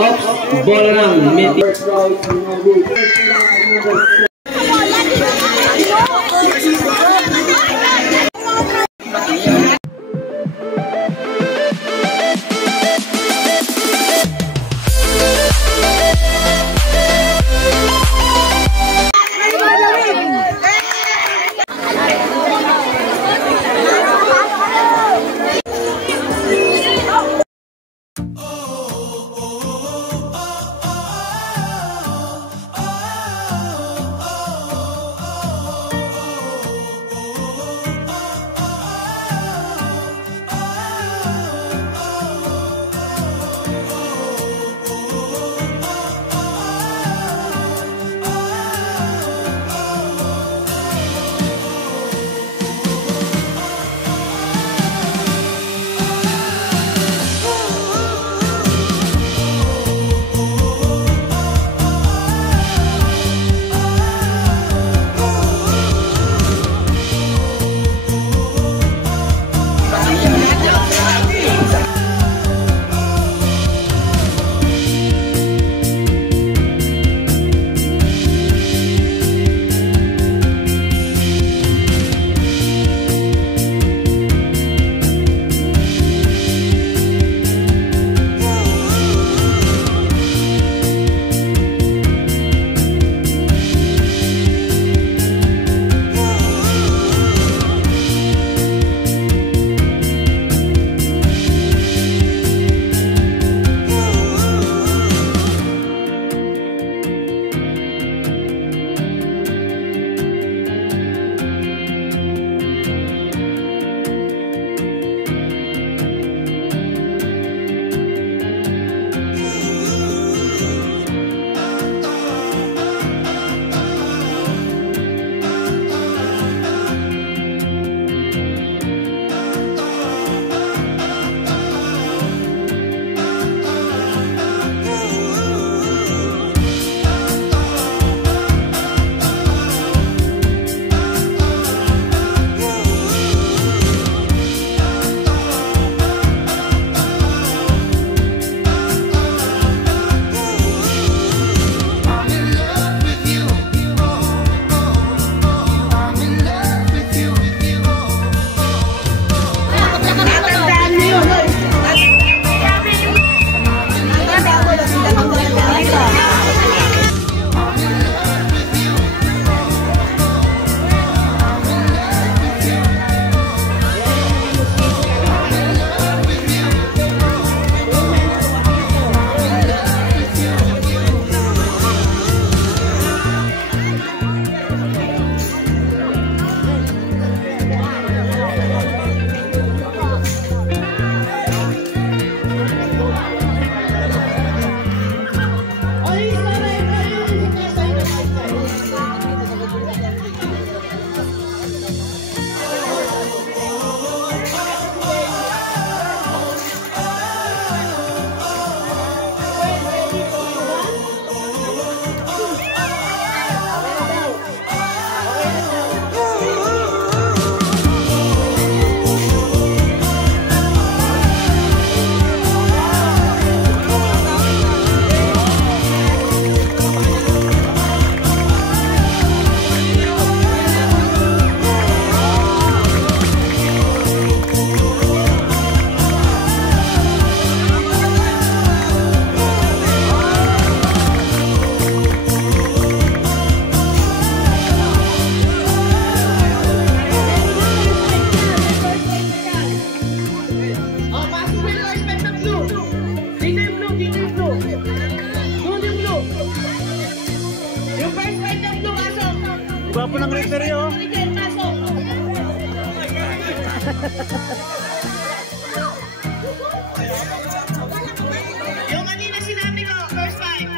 Ops, bola ng meeting. Gwapo ng referee, oh. Yung kanina sinabi ko, first five.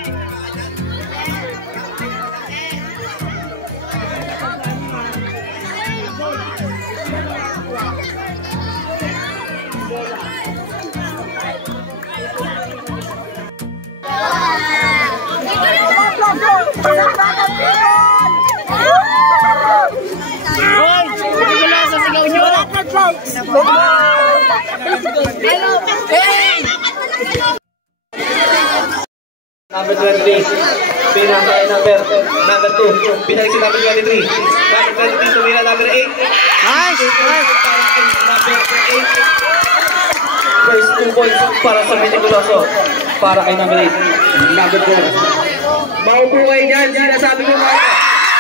Hello. Hey! number 23. Pinasa ay number 2. Pinalik si number 23. Number 23, tumira number 8. Nice! Number 8. First 2 points para sa Meticuloso. Para kay number 8. Number 12. Maupo kayo dyan, sinasabi ko mga.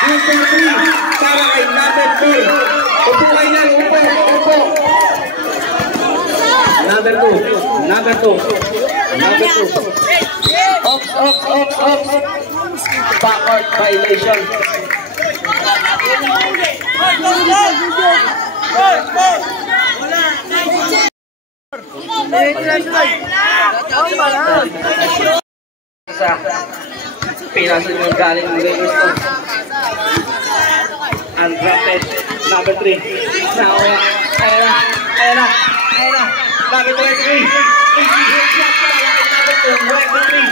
Number 3 para kay number 4. Upo kayo dyan, upo. Number 2. Number 2. Off. Backward violation. Sa pinasin yung galing ng gusto. Undrafted. Number 3. Now, ayan na. Number 23. Number 3.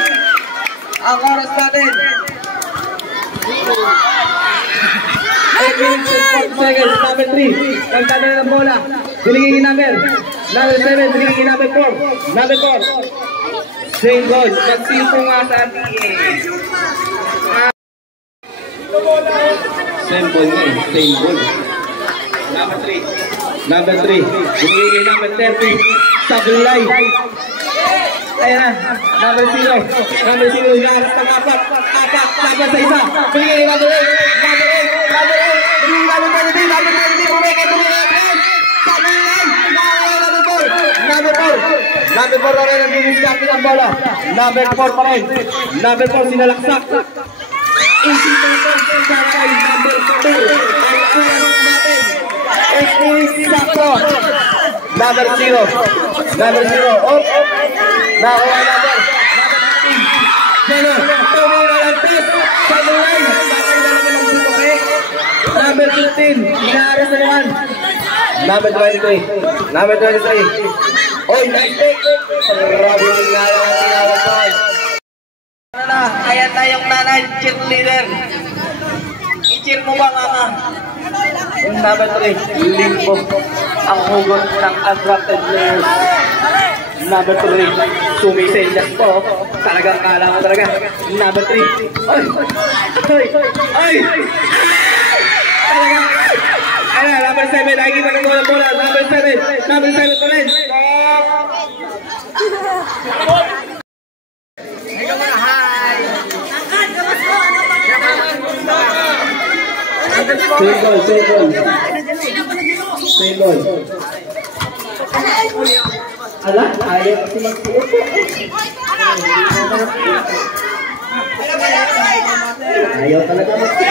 Ang oras natin. 8 minutes and 4 seconds. Number 3. Nagtala na ng bola. Binigay number 7. Binigay number 4. Number 4. Same goal. Magsimpo nga sa ating same goal nga eh. Same goal. Number 3. Binigay number 30. Sablay. Ayan na. Number 0. Yaras ng apat. Laban sa isa. Binigay number 8. Binigay number 23. Number 23. Bumeke. Sablay. Number 4 na rin ang biniskarte ng bola. Number 4 pa rin. Number 4 sinalaksak. Easy na ito. Sarakay. Number 2. Ang oras natin. 8 minutes sakto. Number 0. Oh. Nakuha number 15. Tumira ng test. Sablay. Number 15. Inaaras na naman. Number 23. Oy, nice pick! Grabe yung ngayon ang tinawag ko. Ayan na yung nanay, cheerleader. I-cheer mo ba, mama? Yung number 3, limbo. Ang hugot ng undrafted players. Number 3, sumisenyas po. Talagang kala mo talaga. Number 3. Ay! Talagang! Ayan, number 7, nakikita ng bola. Number 7 pa rin. Same ball. Ala, ayaw kasi mag-upo. Ayaw talaga mag-upo.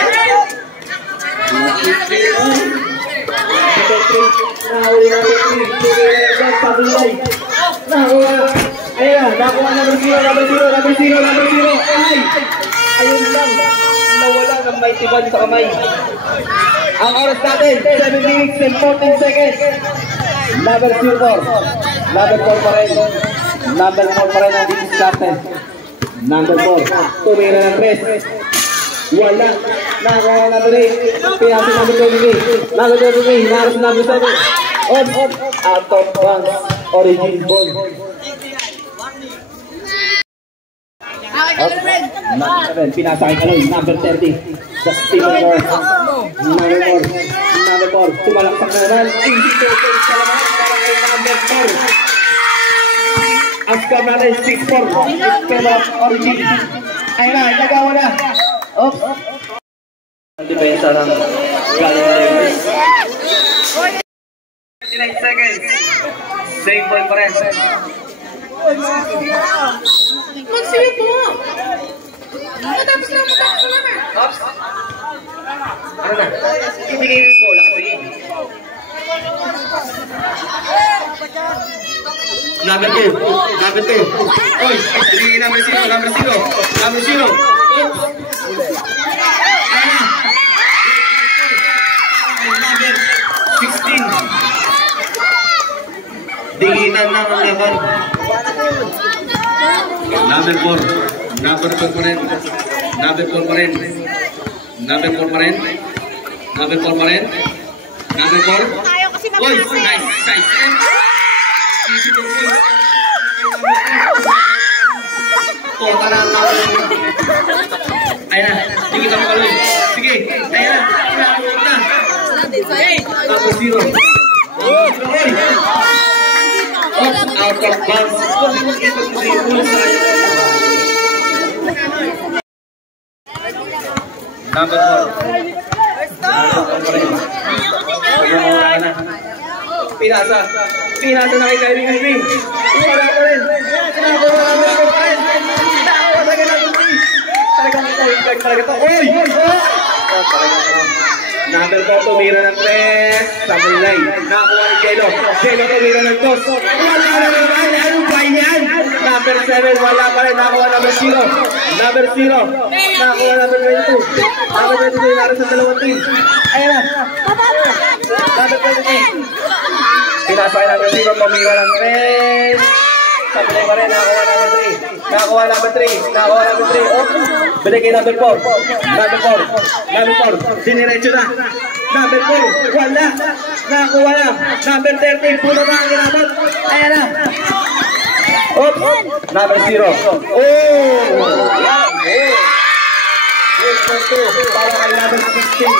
Ayan, nakuha number 0. Ay! Ayun lang. Nawala ng may tiban sa kamay. Ang oras natin, 7 minutes and 14 seconds. Number 4 pa rin. Number 4 pa rin ang diskarte. Number 4. Tumira ng press. Wala. Nakuha number 8. Pinasa number 23. Number 23. Naras number 7. Off. Out of bounds. Origin ball. Number 7. Pinasa kay Kaloy. Number 30. Justin Moore. Number 4. Sumalaksak na naman. 82 sa laman. Para kay number 4. Ascar natin 6-4. Pero origin. Ayun na. Nagawa na. Oops. Depensa ng galing Lakers. 29 seconds. Same ball pa rin. Magsiyo po! Matapos na. Oops. Ano na? Ibigay mo bola kasi. Number 2. Oy, ibigay number 0. Oops. Number 16. Dingitan na ang laban. Number 4. Number 4 pa rin. Oy, nice. Easy to Kung ka na ayan na, sige ka makaloy. Sige, ayan na, inaamot na. Number 0. Out of bounds. Number 4. Pinasa na kay Kyrie Irving. Wala pa rin. Talaga to. Oy! Number 4, tumira ng 3. Samuel Lai. Nakakuha ni Jello. Jello tumira ng 2. Wala na naman. Ano ba yan? Number 7, wala pa rin. Nakakuha number 0. Number 0. Nakakuha number 22. Number 22 narin sa dalawang team. Ayan na. Number 22. Pinasakay number 0. Tumira ng 3. Samuel Lai pa rin. Nakakuha number 3. Nakakuha number 3. Nakakuha number 3. Oh. Balik kay number 4. Number 4. Number 4. Diniretso na. Number 4. Wala. Nakakuha na. Number 13. Puno na ang ginabot. Ayan na. Oops. Number 0. Oh! Para kay number 16.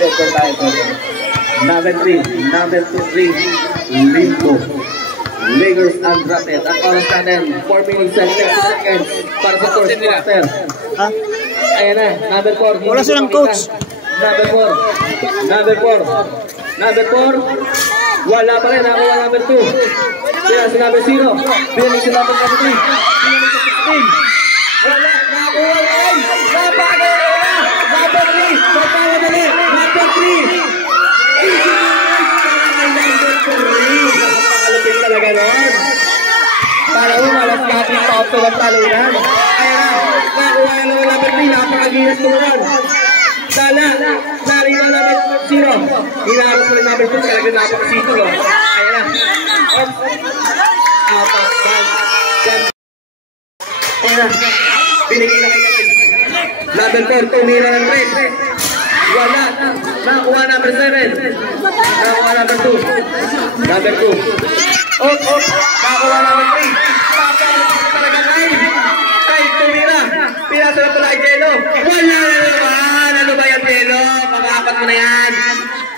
Second time. Number 3. Number 3. Limbo. Lakers undrafted. Ang oras natin, 4 minutes and 30 seconds para sa first quarter. Ayan na, number 4. Wala silang coach. Number 4. Number 4. Number 4. Wala pa rin. Nakuha number 2. Kaya si number 0. Pinalik si number 3. Pinalik sa 16. Wala. Nakuha rin. Napagay na. Number 3. Patawa na rin. Number 3. Napalapit talaga nun. Para malas kapit pa ako ng talunan. Kaya nakuha na naman number 3. Napakaginas turuan. Sana, narito na number 0. Hinaharap mo rin number 2. Kaya napakasito. Ayan na. Out of bounds. Ayan na. Binigay na kayo natin. Number 4. Tumira ng red. Wala. Nakuha number 7. Nakuha number 2. Number 2. Nakuha number 3. Talaga kayo. Kayo tumira. Pinasa na pala kay Jello. Wala na naman. Ano ba yan, Jello? Pang-apat mo na yan.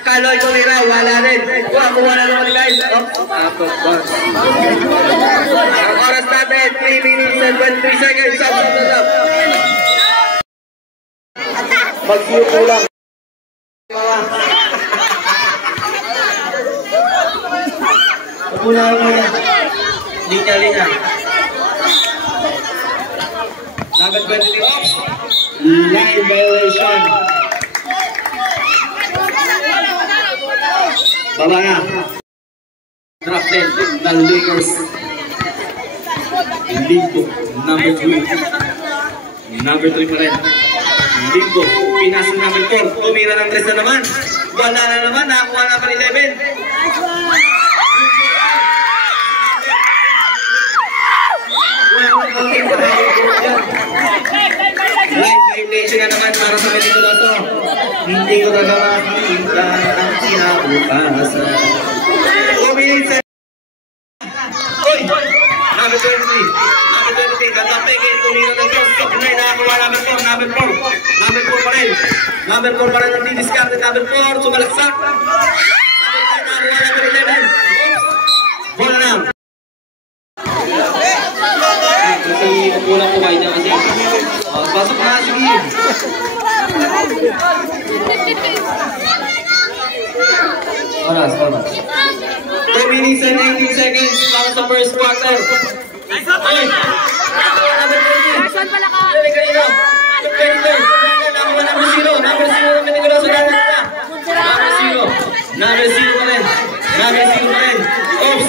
Kaloy tumira. Wala rin. Kuha na naman guys. Ang oras natin, 3 minutes and 23 seconds. Mag-siyo po lang. Muna. Linya. Number 23. Line violation. Baba na. Drafted ng Lakers. Limbo. Number 3. Number 3 pa rin. Limbo. Pinasa number 4. Tumira ng 3 na naman. Wala na naman. Nakakuha na pa 11. Line violation na naman para sa Metikuloso. Hindi ko talaga makikita ang kinabukasan. Umilis. Oy! Number 23. Number 23. Ganda peke. Tumira ng Diyos. Kapinay nakakuha number 4. Number 4. Number 4 pa rin. Number 4 pa rin ang didiscard. Number 4. Sumalaksak. Number 11. Bola na. Kasi kulang po kayo kasi. Pasok na, sige. Oras. 2 minutes and 18 seconds para sa first quarter. Ay! Saan pala ka? Number 0. Number 0 na Metikuloso natin na. Number 0 pa rin. Number 0 pa rin. Oops!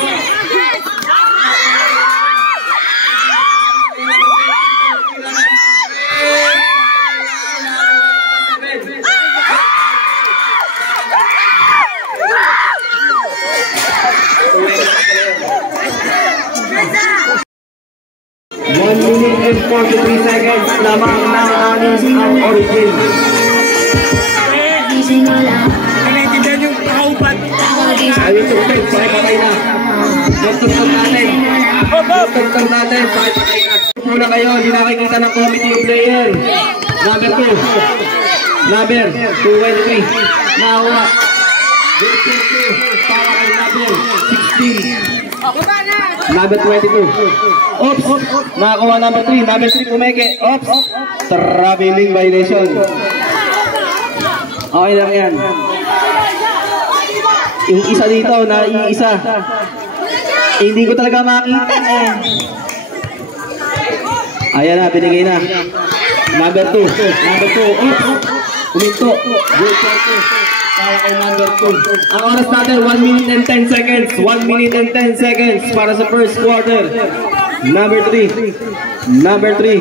One minute and 43 seconds lamang ng ang origin. Naintindihan yung kaupat. Ayun, patay na. Doktor natin. Instructor natin, muna kayo, hindi nakikita ng committee of player. Number 2. Number 223. Nakuha. Good for 2. Para kay number 16. Number 22. Oops. Nakakuha number 3. Number 3 pumeke. Oops. Traveling violation. Okay lang yan. Yung isa dito, naiisa. Hindi ko talaga makita eh. Ayan na, binigay na. Number 2. Number 2. Oops. Uminto. Good for 2. Para kay number 2. Ang oras natin, 1 minute and 10 seconds. 1 minute and 10 seconds para sa first quarter. Number 3. Number 3.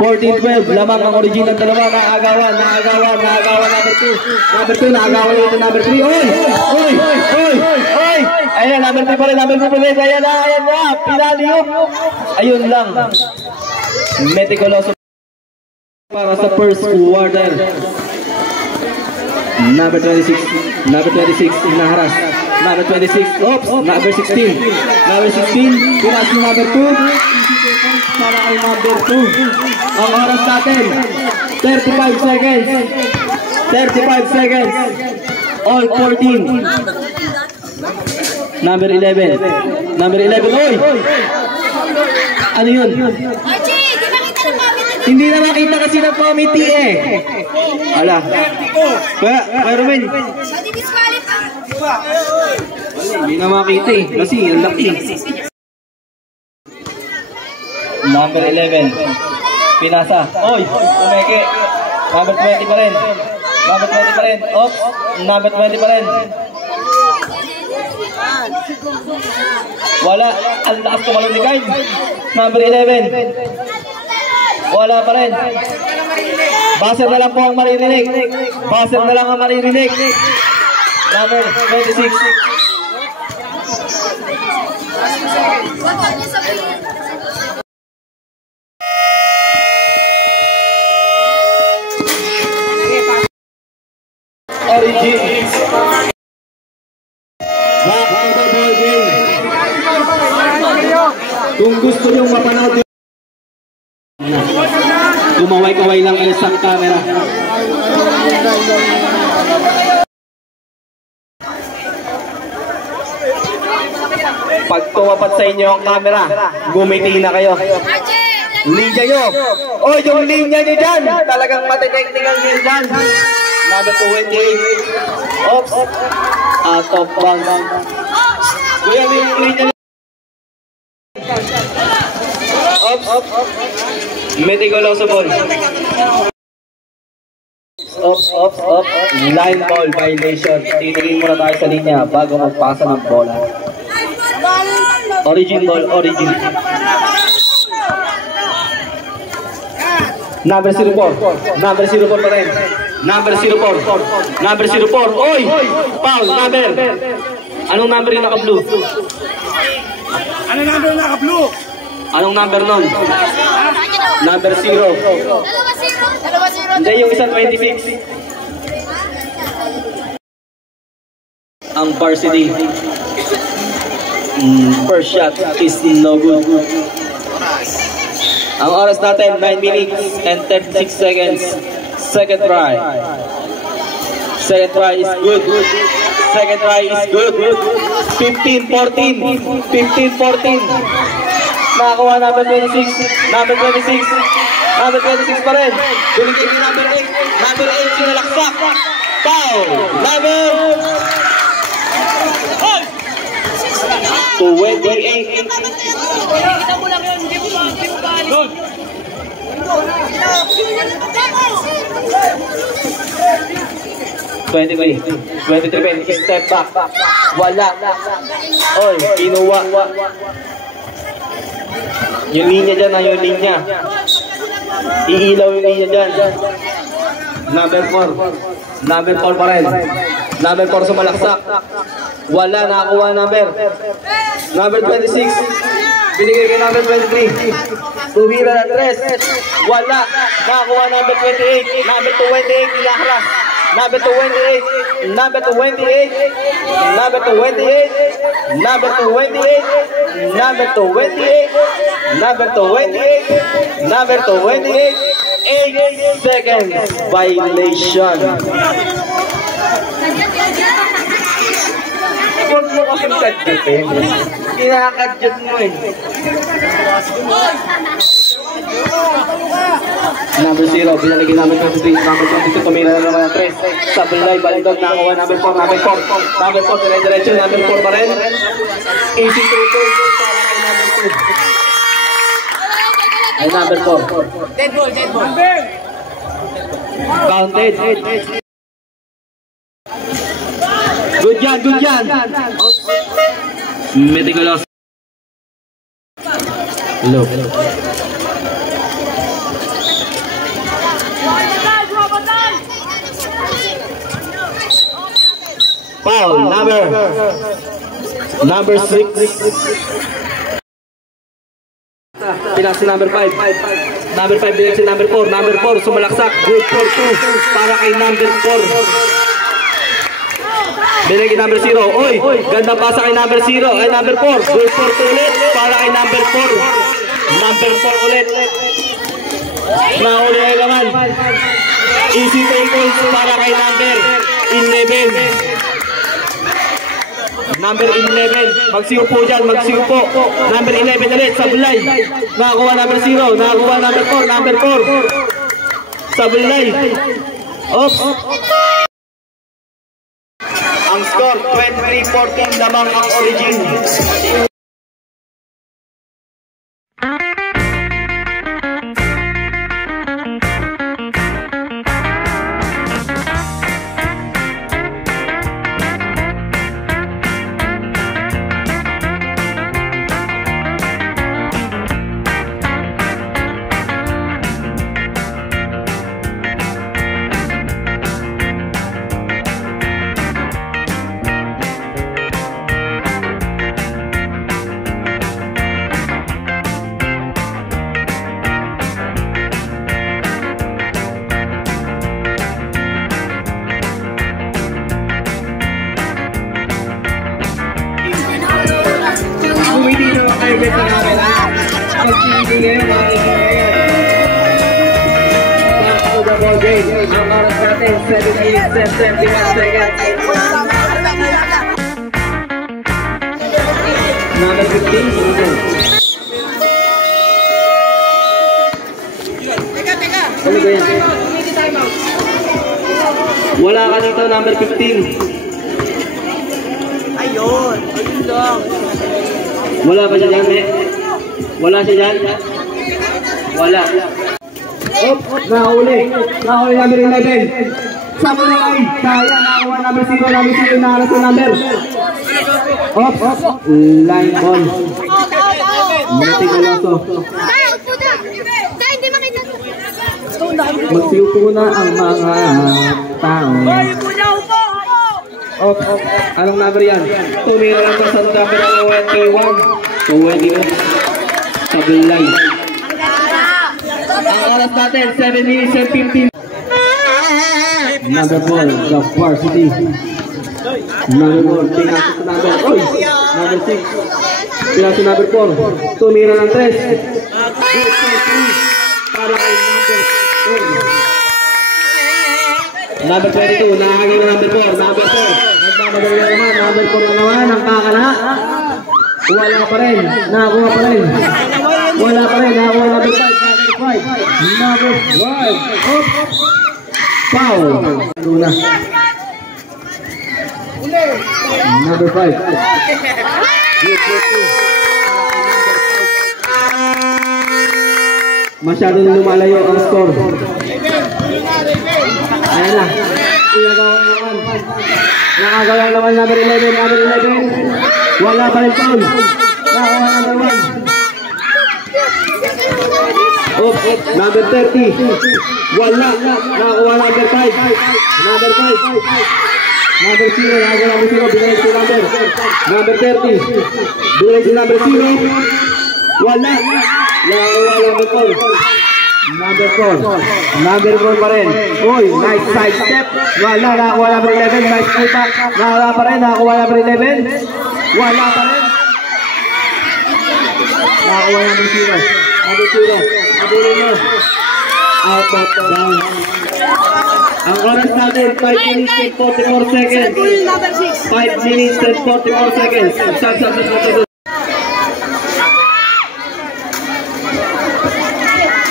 14-12. Lamang ang original dalawa. Naagawan. Number 2. Number 2. Naagawan ito. Number 3. Oy! Ayan, number 3 pa rin. Number 3 pa rin. Ayan na. Pinaliyok. Ayun lang. Meticuloso para sa first quarter. Number 26. Number 26. Inaharas. Number 26. Oops. Number 16. Number 16. Pinas yung number 2. Para kay number 2. Ang oras natin. 35 seconds. 35 seconds. All 14. Number 11. Number 11. Oy! Ano yun? Hindi na makita kasi ng committee eh. Ala. Kaya Ruben. Hindi na makita eh. Kasi ang laki. Number 11. Pinasa. Oy! Umeke. Number 20 pa rin. Number 20 pa rin. Oops. Number 20 pa rin. Wala. Ang lakas kumalong ni Kyle. Number 11. Wala pa rin. Buzzer na lang po ang maririnig. Buzzer na lang ang maririnig. Number 26. Origin. Back to the ball game. Kung gusto nyo mapanood kumaway-kaway lang kayo sa camera. Pag tumapat sa inyo ang camera, gumiti na kayo. Linya nyo. O, yung linya nyo dyan. Talagang matitechnical nyo dyan. Number 28. Oops. Out of bounds. Kuya, may yung linya nyo. Oops. Meticuloso ball. Oops. Line ball violation. Titingin muna tayo sa linya bago magpasa ng bola. Origin ball, origin. Number 04. Number 04 pa rin. Number 04. Number 04. Oy! Foul, number. Anong number yung naka-blue? Anong number yung naka-blue? Anong number nun? Number 0. Hindi, yung isang 26. Ang varsity. First shot is no good. Ang oras natin, 9 minutes and 36 seconds. Second try. Second try is good. Second try is good. 15-14. 15-14. Nakakuha number 26. Number 26. Number 26 pa rin. Binigay ni number 8. Number 8 sinalaksak. Foul. Number 28. Kita mo lang yun. Hindi mo balik. 23. Step back. Wala. Oy, kinuha. Yung linya dyan na yung linya. Iilaw yung linya dyan. Number 4. Number 4 pa rin. Number 4 sumalaksak. Wala, nakakuha number. Number 26. Binigay kay number 23. Tuhira na 3. Wala, nakakuha number 28. Number 28, ilaharas. Number 28. Number 28. Number 28. number 28, number 28, number 28, number 28, 8 seconds violation. Huwag mo kasing kadyatin. Kinakadyat mo eh. Number 0, binalagin namin 23, number 22, tumira na naman ang 3. Sablay, balindog, nakakuha number 4, number 4. Number 4, dire-diretso, number 4 pa rin. Easy 3-2, para kay number 2. Ay, number 4. Dead ball. Counted. Good yan. Meticulous. Look. Foul, number 6. Bilang si number 5. Number 5 bilang si number 4. Number 4 sumalaksak. Good for 2 para kay number 4. Bilang number 0. Oy, ganda pasa kay number 0. Ay number 4. Good for 2 ulit para kay number 4. Number 4 ulit. Nahuli ay naman. Easy 3 points para kay number 11. Number 11, magsiupo dyan, magsiupo. Number 11 ulit, sablay. Nakakuha number 0, nakakuha number 4, number 4. Sablay. Oops. Ang score, 23-14 lamang ang origin. Ang oras natin, 7 minutes and 71 seconds. Number 15. Ano ba yan? Wala ka dito, number 15. Ayun lang. Wala ba siya dyan, eh? Wala siya dyan? Wala. Nahuli number 11. Sablay, kaya nakakuha number 0, nakalas yung number. Line ball. Meticuloso. Magsiupo na ang mga tao. Anong number yan? Tumira lang sa number 21. Sablay. Ang oras natin, 7 minutes and 15. Number 4, the varsity. Number 4, pinasok sa number. Oy! Number 6. Pinasok number 4. Tumira ng 3. Para kay number 4. Number 22, nakakagin na number 4. Number 4. Nagmamadali na naman. Number 4 na naman. Ang kakala. Wala pa rin. Nakakuha pa rin. Wala pa rin. Nakakuha number 5. Number 5. Foul. Luna. Number 5. Masyadong lumalayo ang score. Ayan na. Nakagawa naman number 11. Number 11. Wala pa rin foul. Nakakuha number 1. Number 30. Wala. Nakakuha number 5. Number 5. Number 0. Nakakuha number 0. Binalik si number. Number 30. Binalik si number 0. Wala. Nakakuha number 4. Number 4. Number 4 pa rin. Uy, nice side step. Wala. Nakakuha number 11. Nice pull back. Nakakuha pa rin. Nakakuha number 11. Wala pa rin. Nakakuha number 0. Number 0. Abulin mo. Out of bounds. Ang oras natin, 5 minutes and 44 seconds. 5 minutes and 44 seconds. Sab.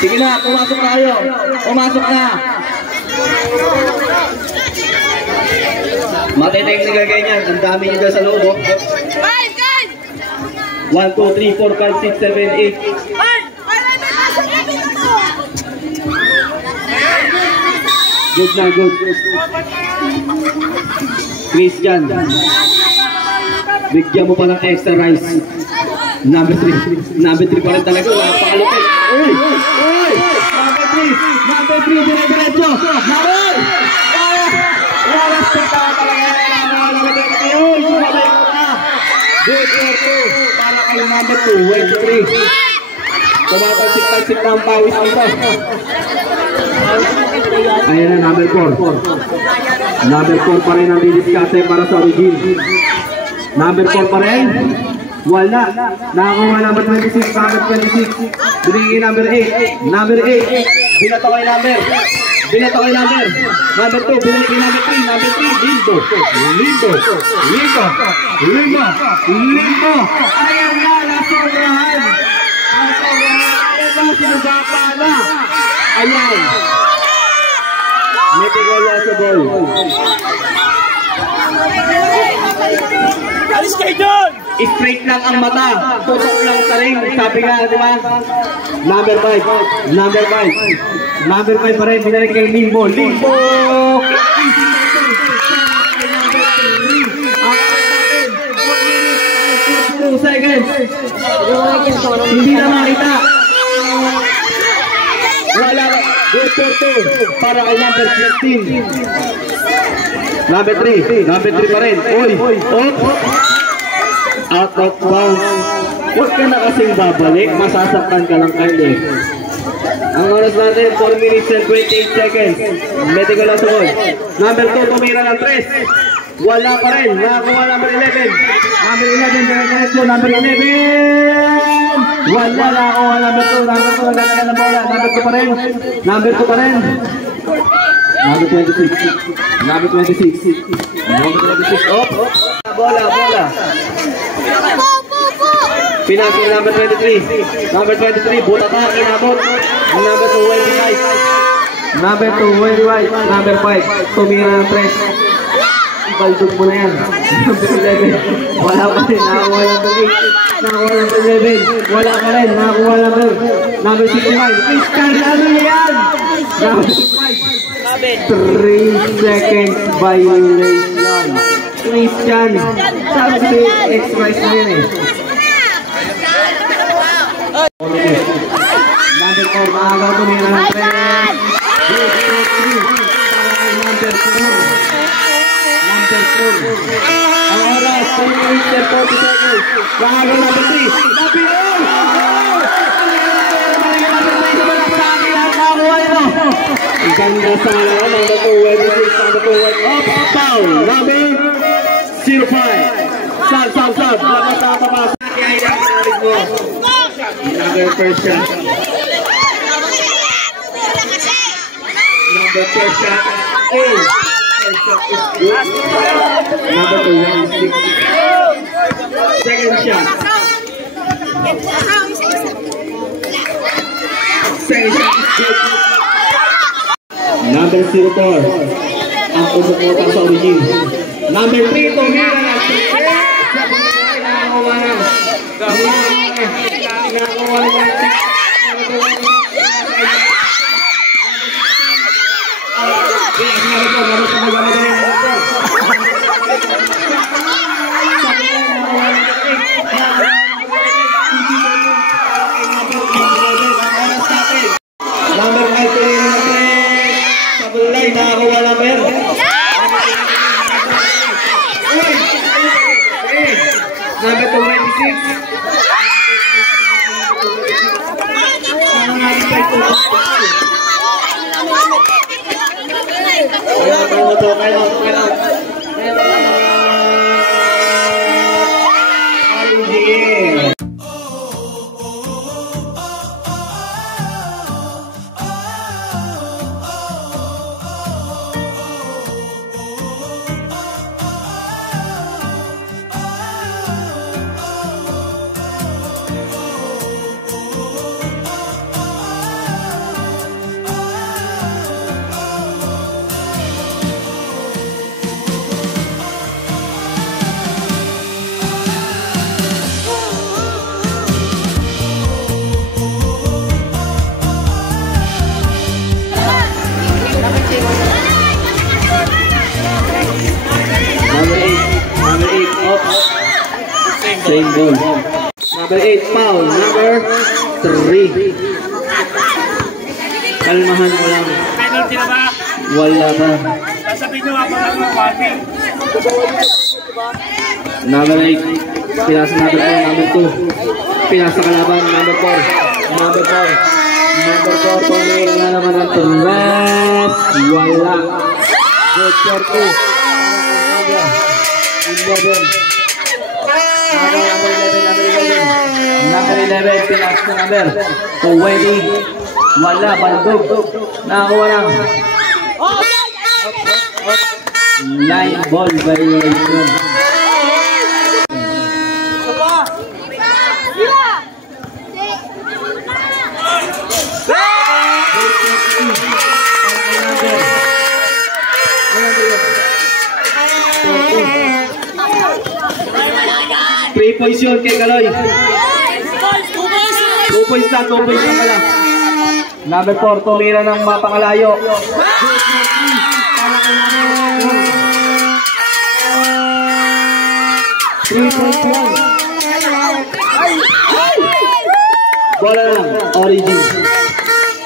Sige na, pumasok na kayo. Pumasok na. Matitechnical ganyan. Ang dami nyo dyan sa loob. 1, 2, 3, 4, 5, 6, 7, 8. Good na, good. Christian. Bigyan mo pa ng extra rice. Number 3. Number 3 pa rin talaga. Napakalupit. Uy! Uy! Number 3. Number 3. Dire-diretso. Naroy! Wala sa talaga. Uy! Sumabay ko na. Good for 2. Para kayo number 2. Wait, 3. Tumatalsik-talsik na ang pawis dito. Ayan na, number 4. Number 4 pa rin ang didiskate para sa origin. Number 4 pa rin. Wala. Nakakuha number 26. Number 26. Binigay number 8. Number 8. Binato kay number. Binato kay number. Number 2. Binigay number 3. Number 3. Limbo. Limbo. Limbo. Limbo. Limbo. Ayan na. Nasobrahan. Nasobrahan. Ayan na. Sinusapa na. Ayan. Meticulousable. Alis kayo doon! Straight lang ang mata. Tutok lang sa ring. Sabi nga, di ba? Number 5. Number 5. Number 5 pa rin. Binalik kay Limbo. Limbo! 2 seconds. Hindi na makita. Wala. Good for 2. Para kay number 15. Number 3. Number 3 pa rin. Uy! Out of bounds. Huwag ka na kasing babalik. Masasaktan ka lang kayo eh. Ang oras natin, 4 minutes and 28 seconds. Medical na sumod. Number 2, tumira ng 3. Wala pa rin. Nakakuha number 11. Number 11, diretso. Number 11. Wala. Nakakuha number 2. Number 2, nagkakaroon ng bola. Number 2 pa rin. Number 2 pa rin. Number 26. Number 26. Number 26. Oh. Bola. Pinasok number 23. Number 23. Buta pa. Inabot. Number 2, Wendy White. Number 2, Wendy White. Number 5. Tumira ng 3. Ibaldog mo na yan. Number 11. Wala pa rin. Nakakuha number 8. Nakakuha number 11. Wala pa rin. Nakakuha number 65. Christian, ano yan? Number 65. 3 seconds violation. Christian. Sabi express na yan eh. Number 4. Maaga tumira ng 3. Number 4. Ang oras, 2 minutes and 40 seconds. Pangalan number 3. Ang ganda sa alaman. Number 2, Wendy White. Number 2, White. Up, foul. Number 05. Sab. Napapasa. Kaya ilang pinalig mo. Number first shot. Number first shot. Number 2, 1, 6. Second shot. Second shot is good. Number 04. Ang pumukutang sa origin. Number 3, tumira na. Nakakuha na. Number 5 sa bulay, nakakuha number. Number 26. goal. Number 8, foul. Number 3. Kalmahan mo lang. Penalty na ba? Wala pa. Sasabihin nyo ako ng mga party. Number 8. Pinasa number 4. Number 2. Pinasa kalaban. Number 4. Number 4. Number 4. Tumira na naman ang turret. Wala. Good for 2. Number 11. Number 11. Pinasa number 20. Wala, bandog. Nakakuha lang. Line ball violation. Three points yun kay Kaloy. 2 points lang, 2 points lang pala. Number 4, tumira ng mapangalayo. 3 points lang. Bola lang, Origin.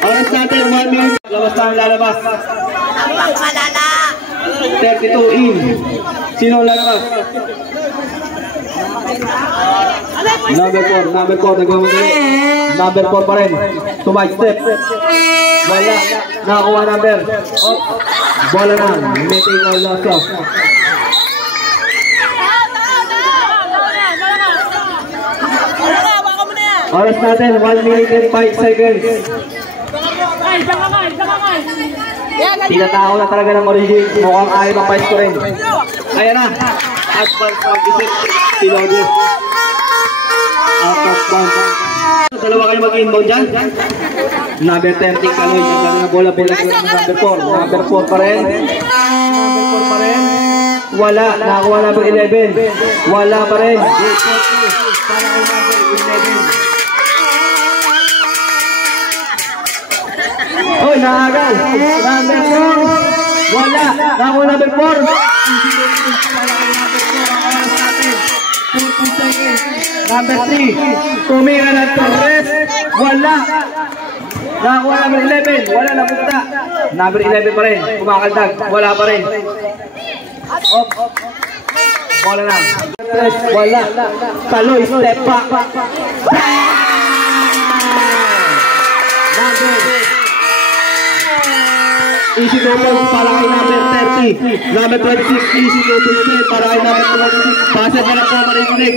Oras natin, 1 minute. Labas na ang lalabas. 32 in. Sino ang lalabas? Number 4, nagmamadali. Number 4 pa rin. Sumide step. Wala. Nakakuha number. Bola na. Meeting all loss off. Oras natin, 1 minute and 5 seconds. Tinatao na talaga ng Origin. Mukhang ayaw ng fight ko rin. Ayan na. Advance mag-isip. Silogyo. Out of bounds. Dalawa kayo mag-inbound dyan. Number 10, Kaloy. Nagdala na bola. Bilang number 4. Number 4 pa rin. Number 4 pa rin. Wala. Nakakuha number 11. Wala pa rin. Para kay number 11. Oy, naagal. Number 4. Wala. Nakakuha number 4. Number 3. Tumira ng Torres. Wala. Nakakuha number 11. Wala na punta. Number 11 pa rin. Kumakaldag. Wala pa rin. Op. Wala na. Wala. Kaloy. Step back. Easy to post para kay number 30. Number 26, easy to post para kay number 26. Base ka na po marinig.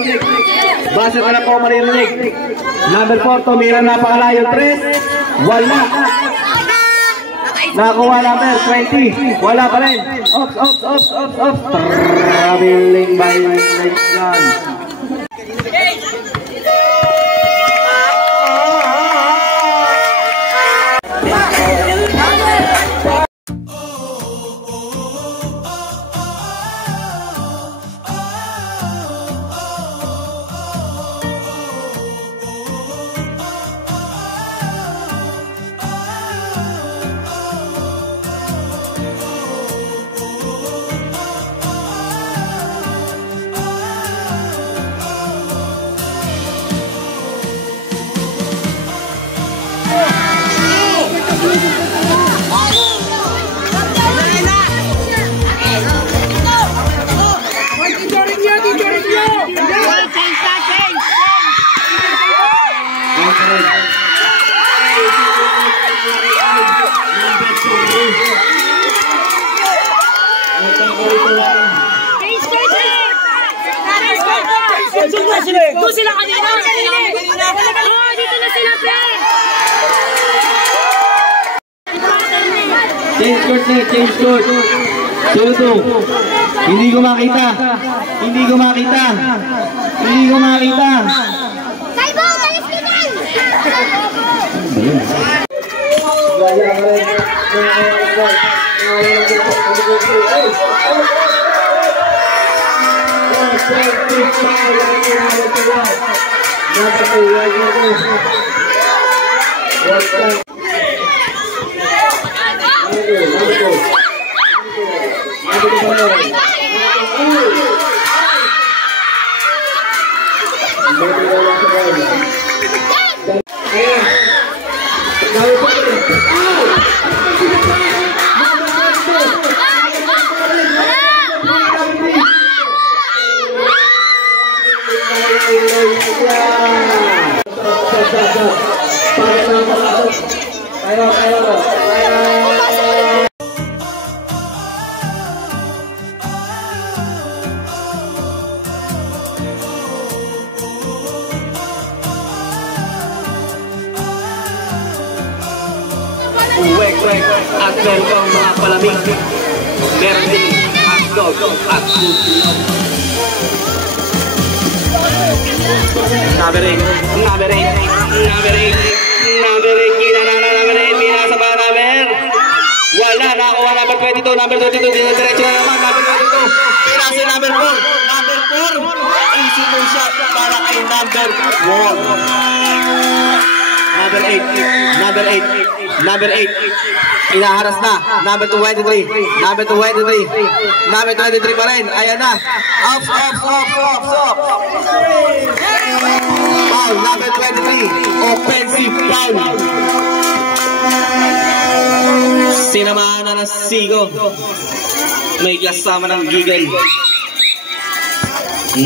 Base ka na po marinig. Number 4, tumira na pakalayo 3. Wala. Nakuha number 20. Wala pa rin. Ops. Traveling by nation. Doon sila kanina. Dito na sila, Pen. Change court. Sino to? Hindi ko makita. Saibo, talis pitan! Uwek-wek at meron pang mga palamig. Meron din hotdog at susilog. Number 8, pinasa pa number. Wala, nakakuha number 22, number 22, diretso na naman, number 22. Pinasa number 4, easy move shot para kay number 1. Number 8, inaharas na, number 23 pa rin, ayan na, off. Foul, number 23, offensive foul. Sinamahan na ng Sigo, may kasama ng Giggle.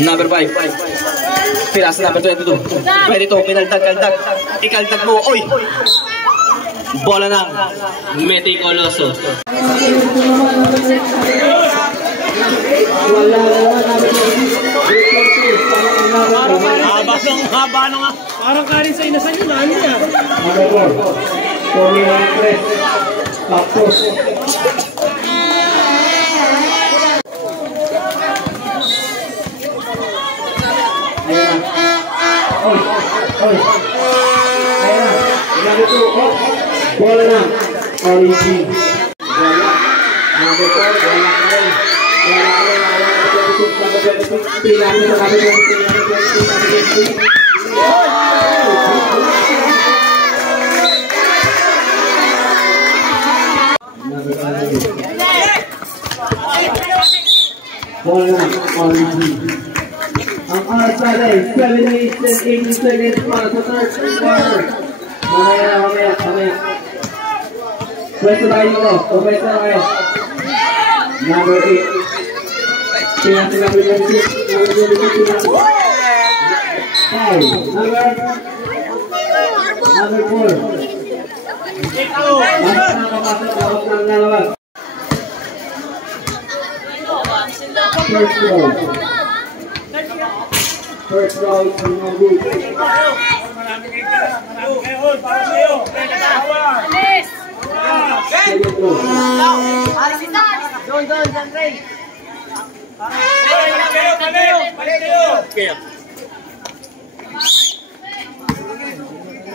Number 5, pilas number 22, pwede ito, pinaltag, ikaltag mo, oy! Bola ng Meticoloso. Haba na nga. Parang kanin sa inasan yun. Ano niya? Bola na Origi. Bola number 4, bola ka rin. Pila na sa number 20. Bola na Origi. Ang oras natin 7 minutes and 18 seconds para sa third quarter. Mamaya. Pwesto tayo dito. Pwesto na kayo. Number 8. Pinasa number 26. Number 26. 5. Number 4. Basta nakapasok. Tapos lang nalawag. First row. First row is no good.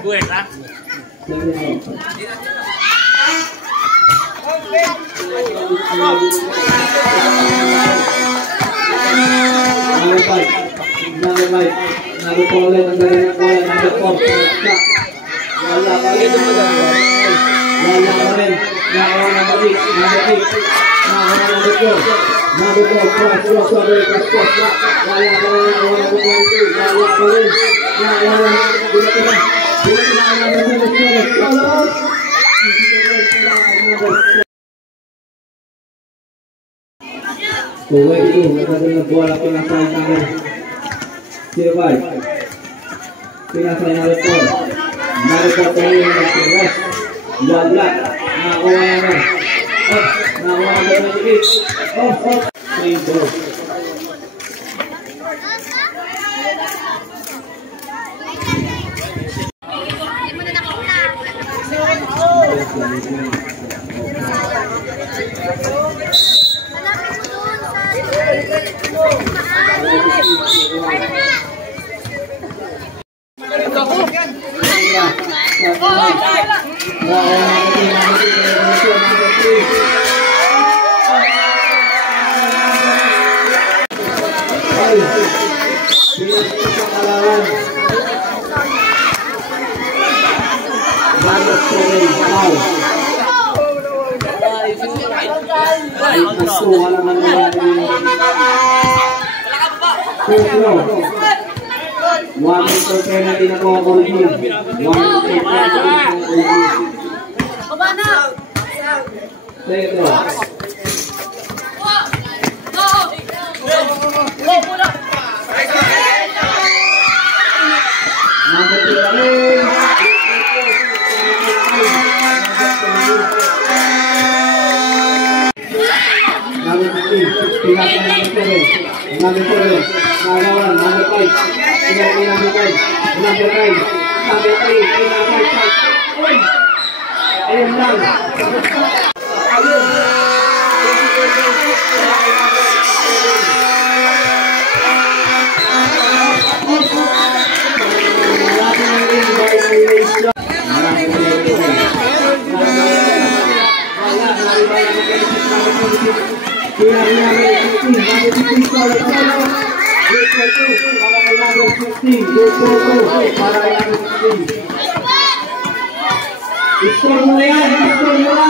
Buwek ha? Number 5. Number 4 ulit. Ang galing ng bola. Number 4. Wala pa rin. Nakawa number 8. Nakawa number 4. Number 4. Cross. Wala pa rin. Wala pa rin. Uwe itu. Nagkagaling ng bola. Pinasay number 05. Pinasay number 4. Number 4 tayo yung nag-rest. Wala. Nakakuha naman. Up. Nakakuha naman 28. Off. Same ball. One minute penalty na po ako rin. 1 minute penalty. Second row. Number 3. number 7, nagawan, number 5, pinagay number 5, number 5, number 3, ay number 5, uy! Ayun lang. Ayun. Score mo na yan! Score mo na!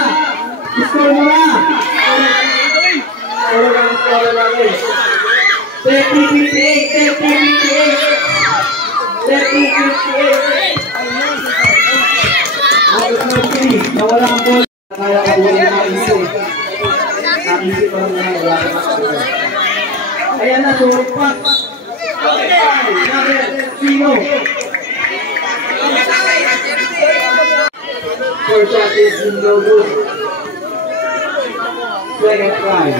Score mo na! Score lang eh. 30-58! 30-58! 30-58! Nawala ang ball. Kaya ka wala na isip. Nakisip ko lang na wala ka. Ayan na, sorry pa. Sino? First shot is no good. Second try.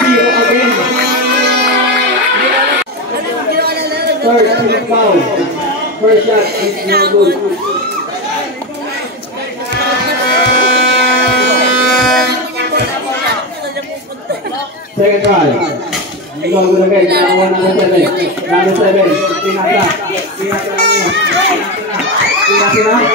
Zero again. Third team foul. First shot is no good. Second try. No good again. Number 7. Number 7. Pinasa. Pinasa lang yun.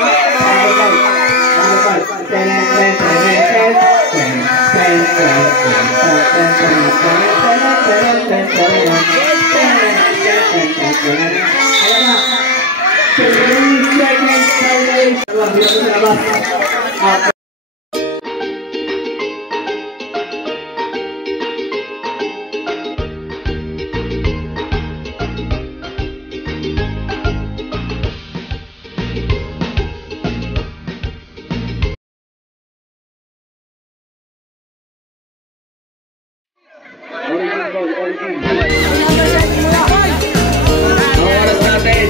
Oras natin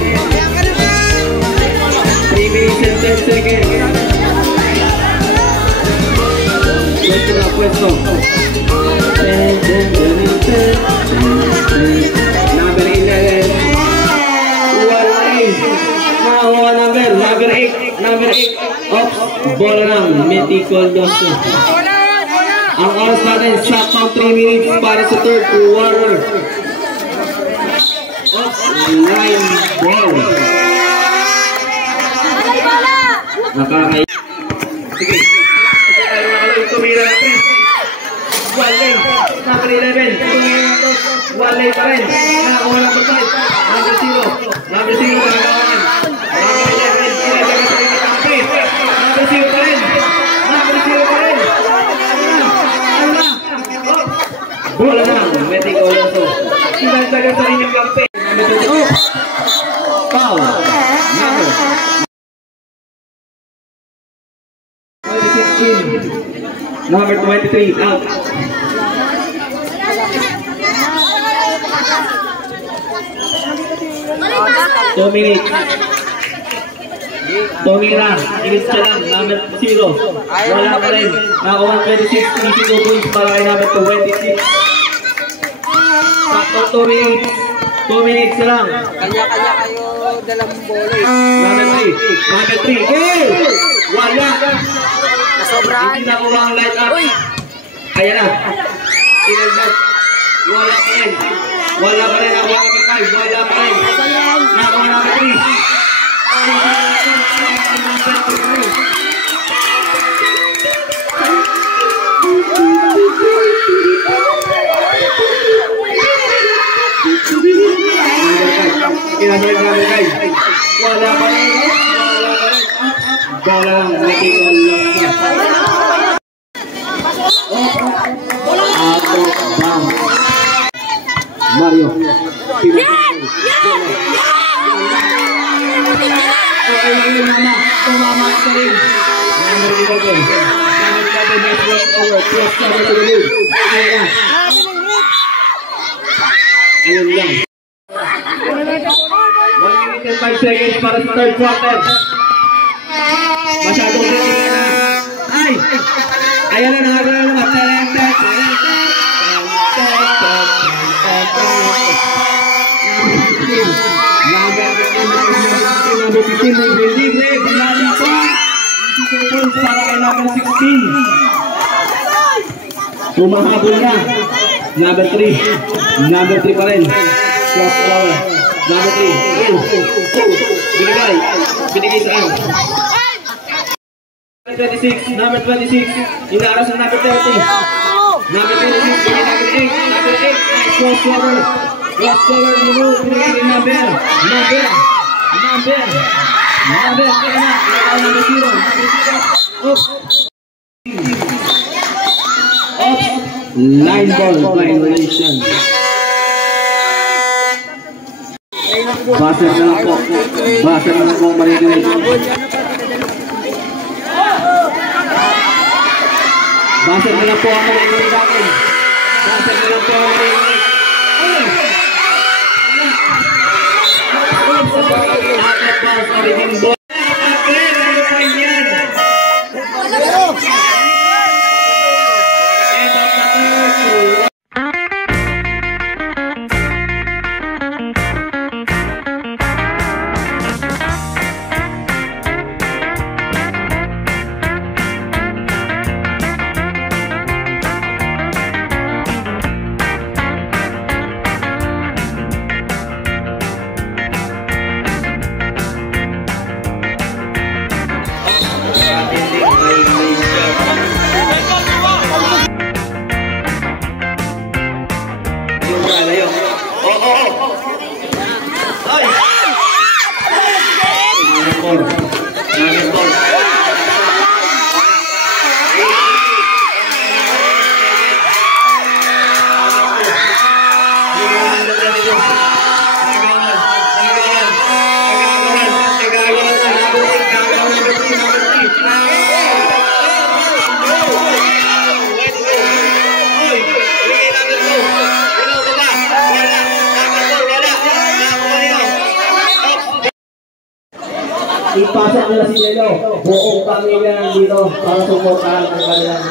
3 minutes and 10 seconds. Pwesto na, pwesto. Number 11 Nakakuha number 8. Number 8 Ops, bola ng Meticuloso. Ang oras natin saktong 3 minutes para sa third quarter. Ops, 9 ball. Nakakay. Sige. Tumira natin. Wale. Number 11. Tumira natin. Wale pa rin. Nakakuha number 5. Number 0. Number 0 nakakawan. Number 11. Number 0 pa rin. Number 0 pa rin. Bola na. Meticuloso. Sinagdagan sa inyong kampe. Foul. Number 16. Number 23, out. Dominic. Tomira, inis siya lang, number 0. Wala pa rin. Nakakuha 26, 32 points para kay number 26. Sakto 2 minutes. 2 minutes lang. Kanya-kanya kayo dalang bola eh. Number 3. Number 3. Eh! Wala! Sobrang. Hindi nakuha ang light up. Ayan na. Tinagdag. Wala pa rin. Wala pa rin. Nakuha number 5. Wala pa rin. Nakuha number 3. Kinasal number 5. Wala pa rin. Bola ng Meticuloso. Mario. Ayun na. Tumama ka rin. Number 11. Number 11 next one over. Plus cover to the lead. Ayun na. Ayun lang. 1 minute and 5 seconds para sa third quarter. Masyadong sitting na. Ay! Ayan na, nakagano naman. natin may libre, binali pa. 22 points para kay number 16. Humahabol na. Number 3. Number 3 pa rin. Cross flower. Number 3. Binigay saan? Number 26. Inaaras ang number 30. Number 26. Binigay number 8. Number 8. Cross flower. Cross flower. Binigay number. Number. Number 0. Line ball violation. Basa na lang po. Basa na lang po marinig. Basa na lang po ang marinig natin. Basa na lang po ang marinig. Ipasok nila si Lelo. Buong pamilya nandito para suportahan ang kanilang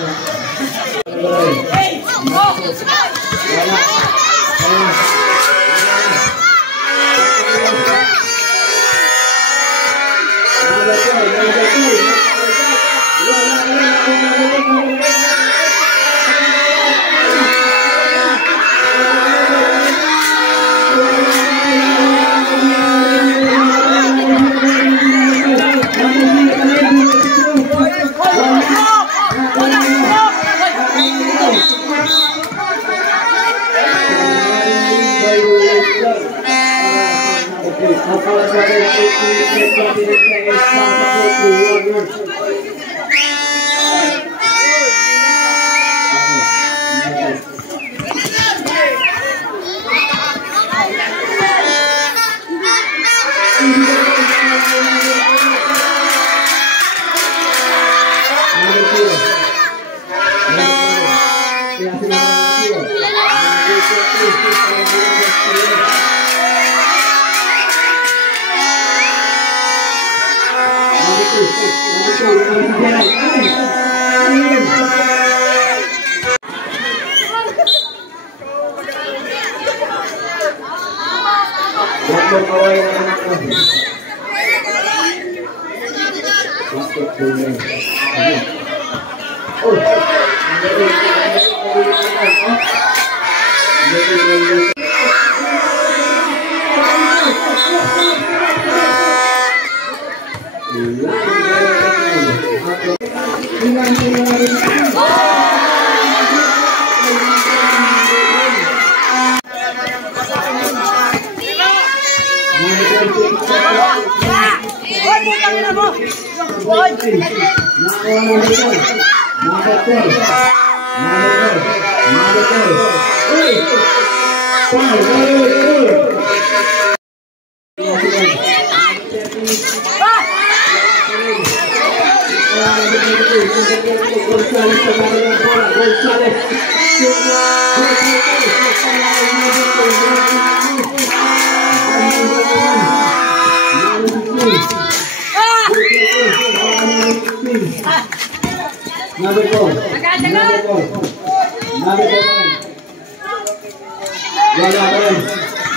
Wala pa rin.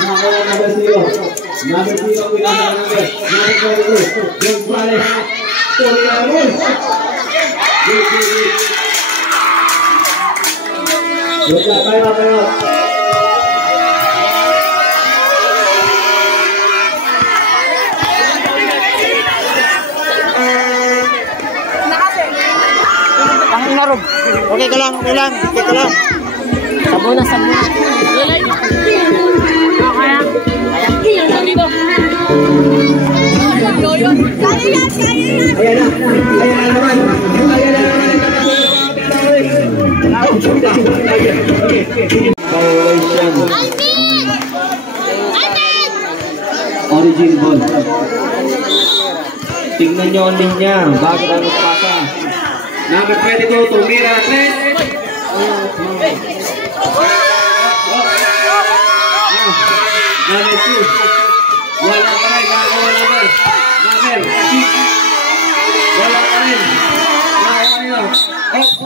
Nakakuha na ba siyo? Number 0, pinasa number. Number 22, Gonzales. Toriano. Good job, tayo. Ang narob. Okay ka lang. Sabo na. Kaya. Dito. Ayan na naman. Violation. Origin ball. Tingnan nyo ang linya. Bakit ang magpasa? Number 22, tumira na 3. Number 2. Wala pa rin. Number 6. Wala pa rin.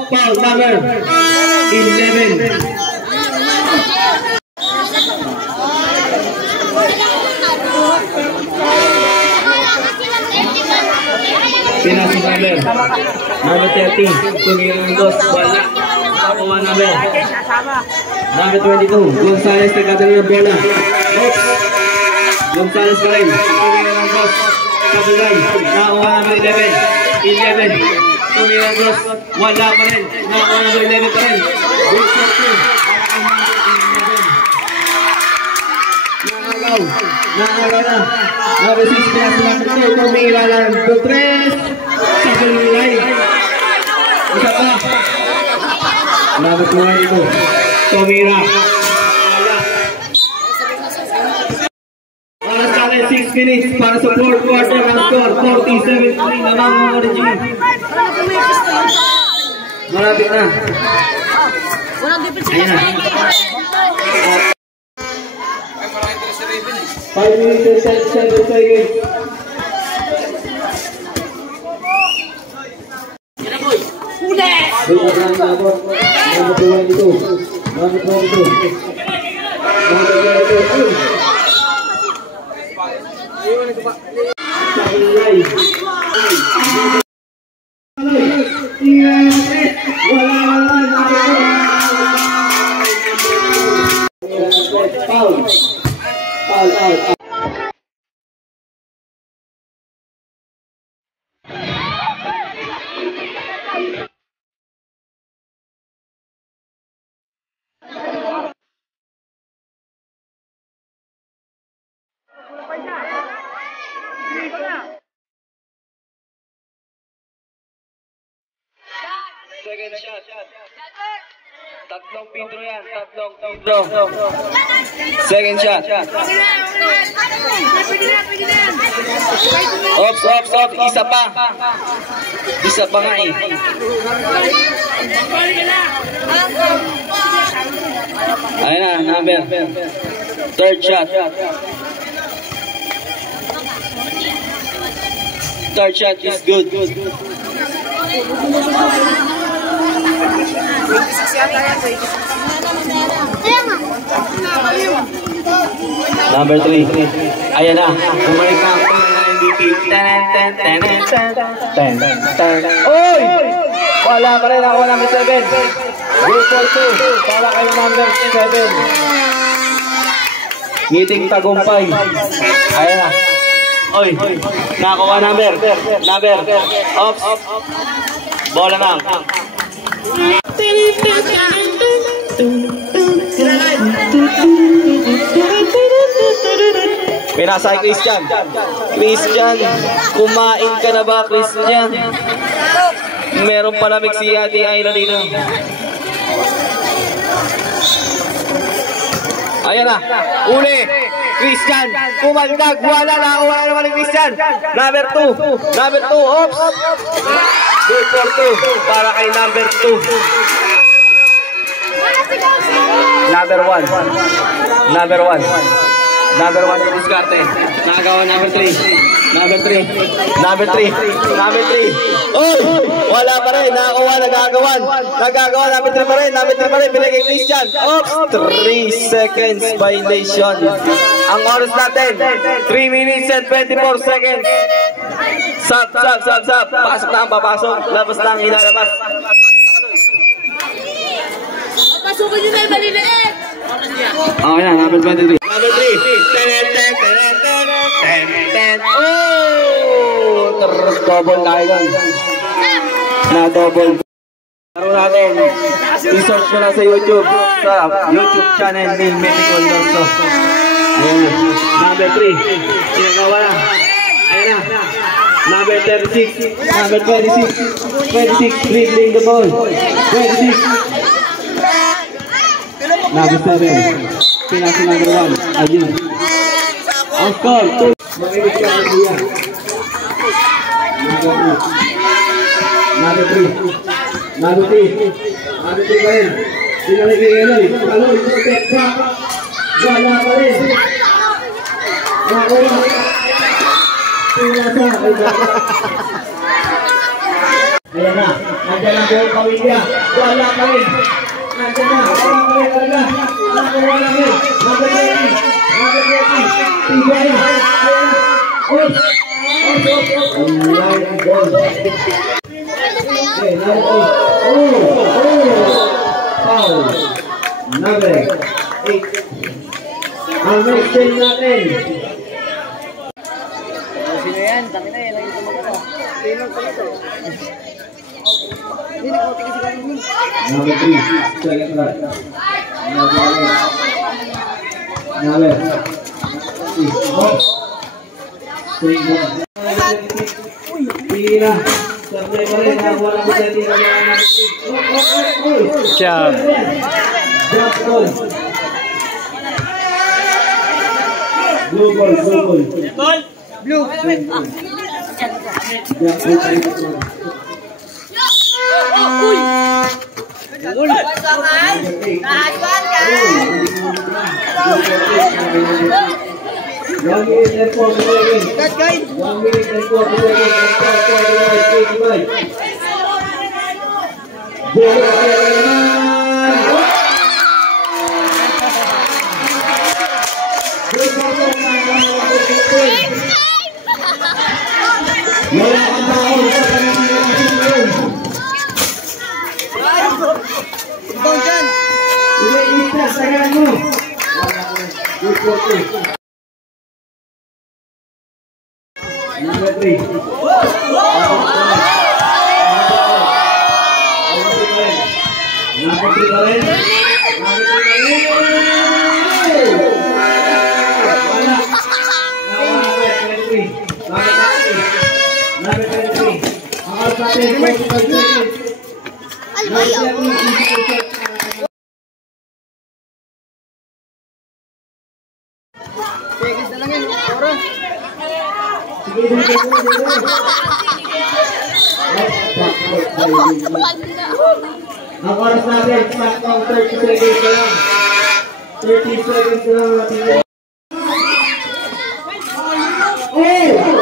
Foul number 11. Pinasok number 30. Tumira ng 2. Wala. Nakuha number 22. Gonzales nagkatalo ng bola. Gonzales pa rin. Tumira ng 2. Kabulay. Nakuha number 11. Tumira ng 2. Wala pa rin. Nakuha number 11 pa rin. Nakagaw na. Number 6 pinasok number 2. Tumira ng 3. Kabulay. Isa pa. Number 22. Tumira. Oras natin 6 minutes para sa 4th quarter ng score. 47-3 naman mga Origin. Malapit na. Ayan na. 5 minutes and 7 seconds. Number 22. Foul out. Second shot. Tatlong pintro yan. Second shot. Ops. Isa pa nga eh. Ayun na, number. Third shot. Third shot is good. Number 3. Ayan na. Bumalik na ang MVP. Oy! Wala pa rin ako number 7. Good for 2. Para kay number 7. Ngiting tagumpay. Ayan na. Oy! Nakakuha number. Ops. Bola lang. Pinasa kay Christian. Kumain ka na ba, Christian? Meron palamig si Ate Ayla dito. Ayan na. Uli. Christian. Kumaldag. Wala naman ni Christian. Number 2. Ops. Good for 2. Para kay number 2. Number 1. Number 1 yung diskarte. Nakagawa number 3. Number 3. Oh! Wala pa rin. Nagagawan. Number 3 pa rin. Binigay Christian. Oops! 3 seconds violation. Ang oras natin, 3 minutes and 24 seconds. Sab. Pasok na ang papasok. Labas na ang ilalabas. Pasukin nyo na yung maliliit. Okay na, number 23. Number 3. Oh! Double na kayo. Na-double. Laro natin. I-search ko na sa YouTube. Sa YouTube channel ni Medical Dorso. Ayan na. Number 3. Sinagawa na. Ayan na. Number 36. Number 26. 26. Dribbling the ball. 26. Number 7. Pinasa number 1. Ayun. Ang score. Makinig ka na siya. Number 3. Number 3 pa rin. Sinalagay Eloy. Aloy, step back. Wala pa rin. Nakuha. Pinasa. Ayan na. Nandiyan ang buong pamilya. Wala pa rin. Nandiyan na. Wala pa rin talaga. Nakuha na rin. Number 20. Number 20. Tigay. Ayan na. Uy. Online ang goal. Okay, number 8. Foul. Number 8. Ang next game natin. Sino yan? Tangin na yan. Lagi tumagawa. Number 3. Second right. Number 3. Sabay pa rin ang walang bisati na mga Jab. Jump ball. Blue ball. Blue. Jump ball. One minute and 4 seconds. 1 minute and 4 Number 3. Ano ba yun? Seconds na lang yan. Oras. Ang oras natin, sakto 30 seconds na lang. 30 seconds na lang natin. Oh!